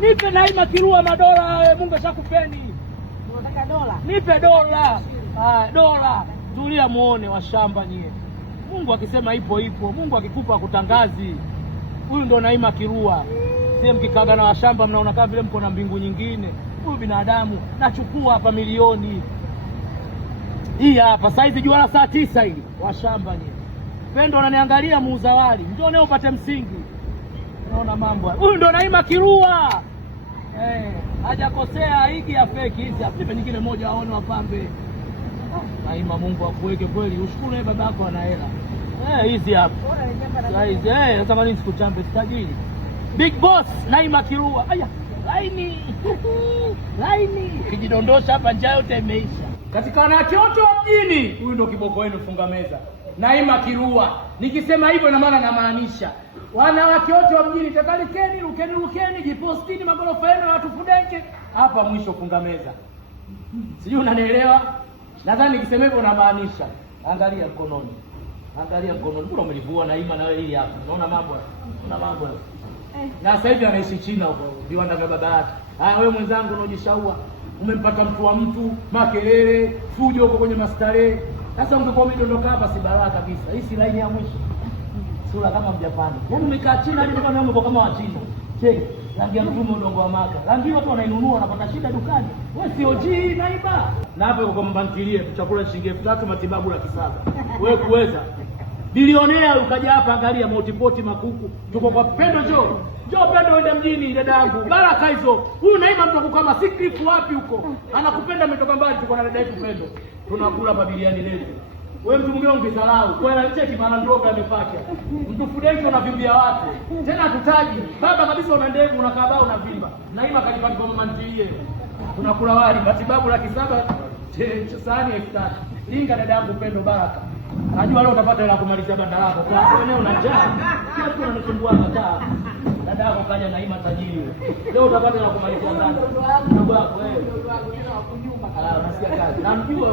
Nipe Naima Kirua madola wewe, Mungu ashakupeni. Unataka dola? Nipe dola. Dola. Tulia muone washamba nyie. Mungu akisema ipo ipo, Mungu akikupa kutangazi. Huyu ndo Naima Kirua. Sie mkikaga na washamba mnaona kama vile mko na mbingu nyingine. Huyu binadamu nachukua hapa milioni. Hii hapa saizi jua saa 9 hili washamba nyie. Pendo ananiangalia muuza wali. Njoo leo upate msingi. Unaona mambo. Huyu ndo Naima Kirua. Hajakosea hiki ya fake hizi. Nipe nyingine moja waone wapambe. Naima, Mungu akuweke kweli. Ushukuru wewe babako ana hela. Hizi hapa. Hizi sasa mimi sikuchambe tajiri. Big boss Naima Kirua. Aya, laini. Laini. Kijidondosha hapa njaa yote imeisha. Katika wanawake wote wa mjini, huyu ndo kiboko wenu funga meza. Naima Kirua. Nikisema hivyo na maana namaanisha. Wanawake wote wa mjini takalikeni, rukeni, jipostini magorofa yenu na watu fudenge. Hapa mwisho funga meza. Sijui unanielewa? Nadhani nikisema hivyo namaanisha. Angalia mkononi. Angalia mkononi. Mbona umelivua Naima na wewe hili hapa? Unaona mambo? Unaona mambo? Na sasa hivi anaishi China huko, viwanda vya baba yake. Haya wewe mwenzangu unajishaua. Umempata mtu wa mtu, makelele, fujo huko kwenye mastarehe. Sasa ungekuwa umedondoka hapa si baraka kabisa. Hii si laini ya mwisho. Sura kama Mjapani. Yaani umekaa China hadi kama wewe kama wa China. Cheki, rangi ya mtume udongo wa maka. Rangi watu wanainunua wanapata shida dukani. Wewe si OG Naima. Na hapo uko mbantilie chakula shilingi 3000 matibabu laki 7. Wewe kuweza. Bilionea ukaja hapa angalia multipoti makuku. Tuko kwa Pendo njoo. Njoo Pendo uende mjini dadangu. Baraka hizo. Huyu Naima mtu kama secret wapi huko? Anakupenda umetoka mbali tuko na dada yetu Pendo. Tunakula babiliani letu. Wewe mtu mwingine ungesalau. Kwa hiyo cheki maana ndogo amepaka. Mtu fudeki unavimbia watu. Tena tutaji. Baba kabisa una ndevu unakaa bao unavimba. Naima kajipata kwa mama ntilie. Tunakula wali matibabu laki 7 sahani 3000. Linga dadangu Pendo Baraka. Najua leo utapata hela kumalizia banda lako. Kwa eneo na njaa. Kila siku unanisumbua njaa. Dada yako kaja Naima tajiri. Leo utapata hela kumalizia banda. Ndugu wako wewe. Unasikia kazi. Namjua